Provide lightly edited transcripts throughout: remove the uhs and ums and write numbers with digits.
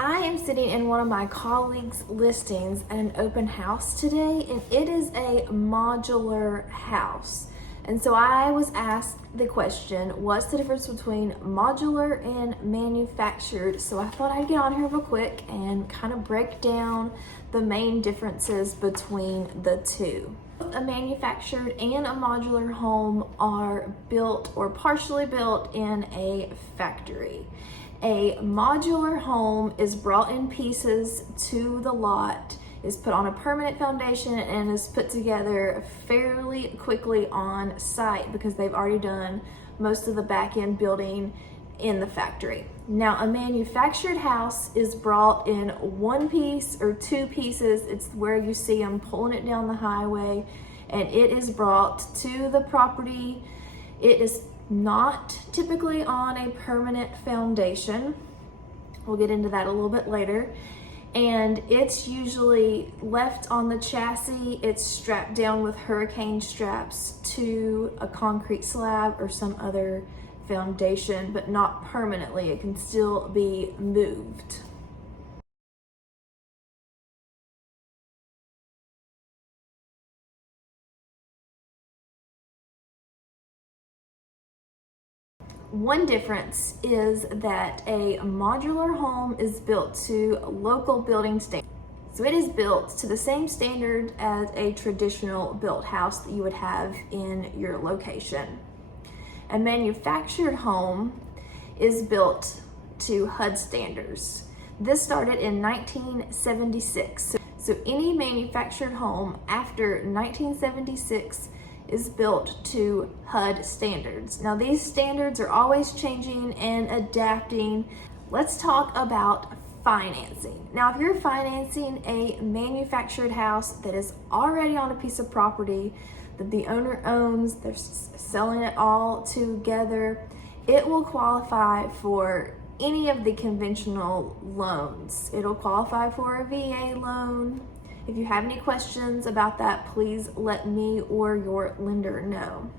I am sitting in one of my colleagues' listings at an open house today, and it is a modular house. And so I was asked the question, what's the difference between modular and manufactured? So I thought I'd get on here real quick and kind of break down the main differences between the two. A manufactured and a modular home are built or partially built in a factory. A modular home is brought in pieces to the lot, is put on a permanent foundation, and is put together fairly quickly on site because they've already done most of the back end building in the factory. Now, a manufactured house is brought in one piece or two pieces. It's where you see them pulling it down the highway, and it is brought to the property. It is not typically on a permanent foundation. We'll get into that a little bit later. And it's usually left on the chassis. It's strapped down with hurricane straps to a concrete slab or some other foundation, but not permanently. It can still be moved. One difference is that a modular home is built to local building standards. So it is built to the same standard as a traditional built house that you would have in your location. A manufactured home is built to HUD standards. This started in 1976. So any manufactured home after 1976 is built to HUD standards. Now, these standards are always changing and adapting. Let's talk about financing. Now, if you're financing a manufactured house that is already on a piece of property that the owner owns, they're selling it all together, it will qualify for any of the conventional loans. It'll qualify for a VA loan. If you have any questions about that, please let me or your lender know.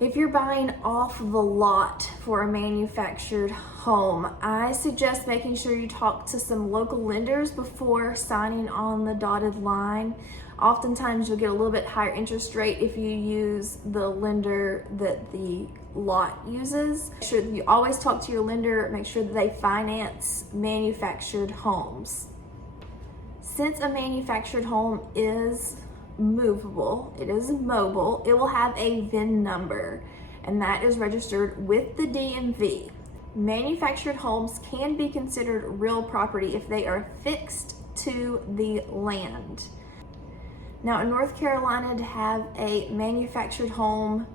If you're buying off the lot for a manufactured home, I suggest making sure you talk to some local lenders before signing on the dotted line. Oftentimes you'll get a little bit higher interest rate if you use the lender that the lot uses. Make sure that you always talk to your lender, make sure that they finance manufactured homes. Since a manufactured home is movable, it is mobile, it will have a VIN number, and that is registered with the DMV. Manufactured homes can be considered real property if they are fixed to the land. Now, in North Carolina, to have a manufactured home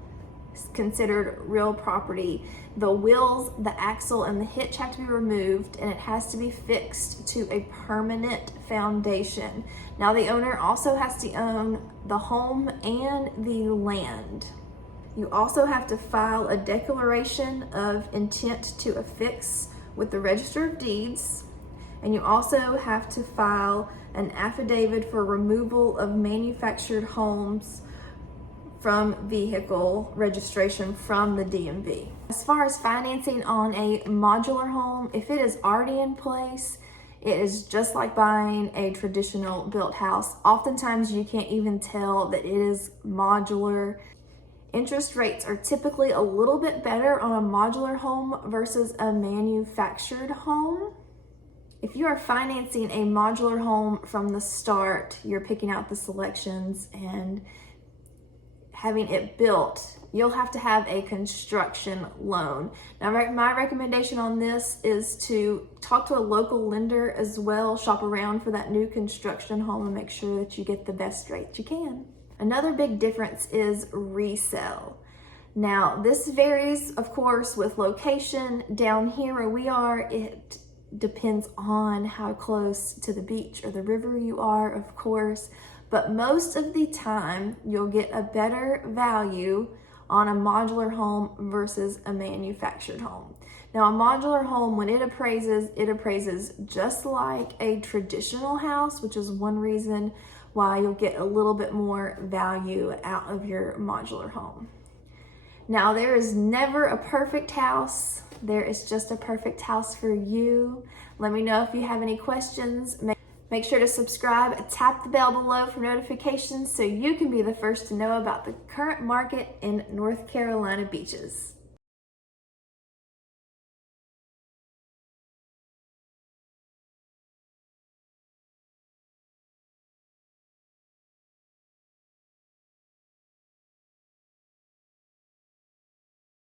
considered real property, the wheels, the axle, and the hitch have to be removed, and it has to be fixed to a permanent foundation. Now, the owner also has to own the home and the land. You also have to file a declaration of intent to affix with the Register of Deeds, and you also have to file an affidavit for removal of manufactured homes from vehicle registration from the DMV. As far as financing on a modular home, if it is already in place, it is just like buying a traditional built house. Oftentimes you can't even tell that it is modular. Interest rates are typically a little bit better on a modular home versus a manufactured home. If you are financing a modular home from the start, you're picking out the selections and having it built, you'll have to have a construction loan. Now, my recommendation on this is to talk to a local lender as well, shop around for that new construction home, and make sure that you get the best rate you can. Another big difference is resale. Now, this varies, of course, with location. Down here where we are, it depends on how close to the beach or the river you are, of course. But most of the time, you'll get a better value on a modular home versus a manufactured home. Now, a modular home, when it appraises just like a traditional house, which is one reason why you'll get a little bit more value out of your modular home. Now, there is never a perfect house. there is just a perfect house for you. Let me know if you have any questions. Make sure to subscribe and tap the bell below for notifications so you can be the first to know about the current market in North Carolina beaches.